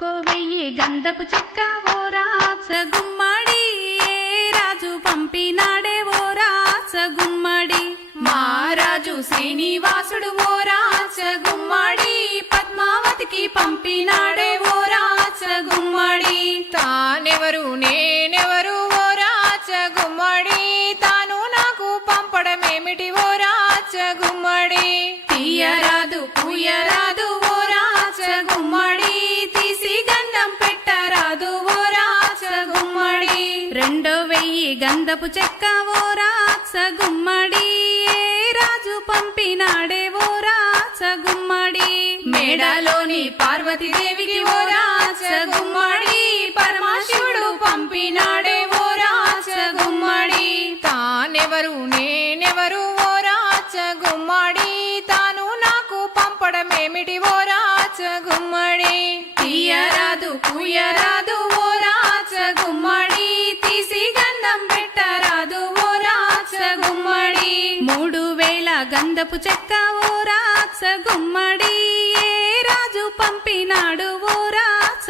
1000 గంధపు చెక్క ఓ రాచ గుమ్మడి, ఏ రాజు పంపినాడే ఓ రాచ గుమ్మడి. మహారాజు శ్రీనివాసుడు ఓ రాచ గుమ్మడి, పద్మావతికి పంపినాడే ఓ రాచ గుమ్మడి. తానెవరు నేనెవరు ఓ రాచ గుమ్మడి, తాను నాకు పంపడమేమిటి ఓ రాచ గుమ్మడి. తీయరాదు పూయరాదు ఓ రాచ గుమ్మడి, తీసి గంధం పెట్టరాదు ఓ రాచ గుమ్మడి. 2000 గంధపు చెక్క ఓ రాచ గుమ్మడి, ఏ రాజు పంపినాడే ఓ రాచ గుమ్మడి. మేడలోని పార్వతీదేవికి ఓ రాచ గుమ్మడి, పరమశివుడు పంపినాడే ఓ రాచ గుమ్మడి. తానెవరు నేనెవరు ఓ రాచ గుమ్మడి, తాను నాకు పంపడమేమిటి ఓ రాచ గుమ్మడి. తీయరాదు పూయరాదు ఓ రాచ గుమ్మడి, తీసి గంధం పెట్టరాదు ఓ రాచ గుమ్మడి. 3000 గంధపు చెక్క ఓ రాచ గుమ్మడి, ఏ రాజు పంపినాడు ఓ రాచ